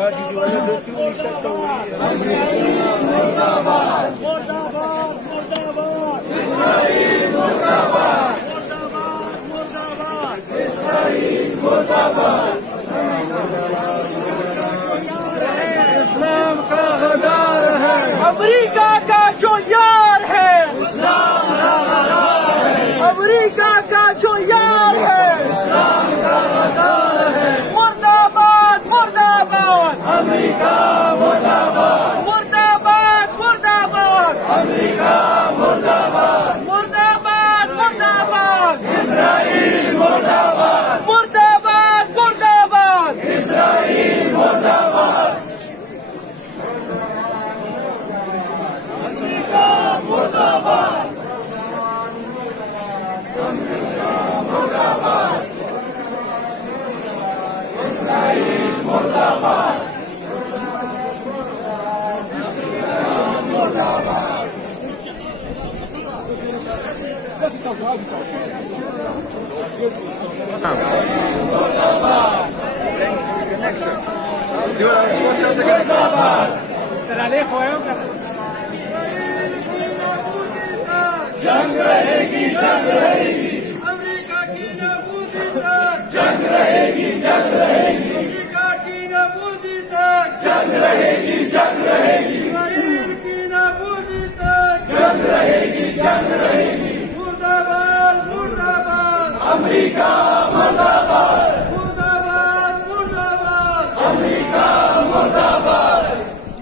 आज जो है जो क्यों नहीं करता हो रही है। मुर्दाबाद मुर्दाबाद मुर्दाबाद इस्राईल मुर्दाबाद मुर्दाबाद इस्राईल मुर्दाबाद इस्लाम का गद्दार है अमेरिका का जो यार है इस्लाम का गद्दार है अमेरिका का जो यार है इस्लाम का गद्दार है मुर्दाबाद मुर्दाबाद अमेरिका मुर्दाबाद मुर्दाबाद मुर्दाबाद अमेरिका मुर्दाबाद मुर्दाबाद मुर्दाबाद इस्राईल मुर्दाबाद मुर्दाबाद मुर्दाबाद इस्राईल मुर्दाबाद अमेरिका मुर्दाबाद मुर्दाबाद इस्राईल मुर्दाबाद जंग रहेगी जंग रहेगी अमेरिका की नाबूदी तक जंग रहेगी जंग रहेगी अमेरिका की नाबूदी तक जंग रहेगी जंग रहेगी इस्राईल की नाबूदी तक जंग रहेगी जंग रहेगी मुर्दाबाद मुर्दाबाद अमेरिका मुर्दाबाद मुर्दाबाद मुर्दाबाद अमेरिका मुर्दाबाद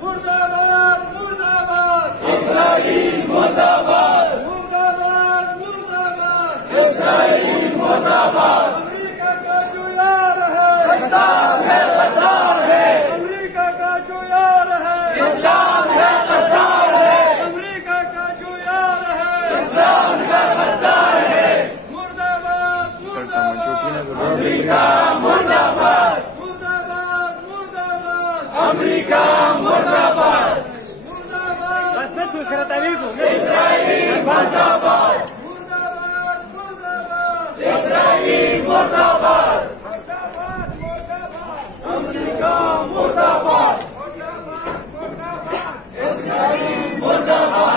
मुर्दाबाद मुर्दाबाद इस्राईल मुर्दाबाद मुर्दाबाद मुर्दाबाद इस्राईल मुर्दाबाद अमेरिका का जो यार है गद्दार है गद्दार है अमेरिका का जो यार है इस्लाम है गद्दार है अमेरिका का जो यार है इस्लाम है गद्दार है मुर्दाबाद मुर्दाबाद अमेरिका मुर्दाबाद मुर्दाबाद मुर्दाबाद अमेरिका मुर्दाबाद मुर्दाबाद इस्राईल मुर्दाबाद मुर्दाबाद मुर्दाबाद इस्राईल मुर्दाबाद अमेरिका मुर्दाबाद इस्राईल मुर्दाबाद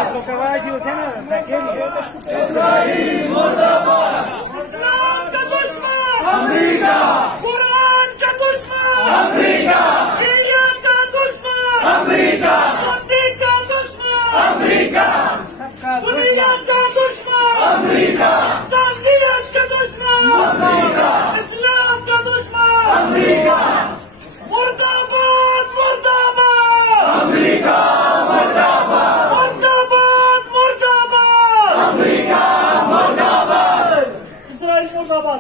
इस्राईल मुर्दाबाद इस्लाम का दुश्मन अमेरिका कुरान का दुश्मन अमेरिका शरिया का दुश्मन अमेरिका मुस्लिम का दुश्मन अमेरिका दुनिया का दुश्मन अमेरिका इंसानियत का दुश्मन अमेरिका इस्लाम का दुश्मन अमेरिका मुर्दाबाद मुर्दाबाद अमेरिका मुर्दाबाद मुर्दाबाद मुर्दाबाद अमेरिका मुर्दाबाद इस्राइल मुर्दाबाद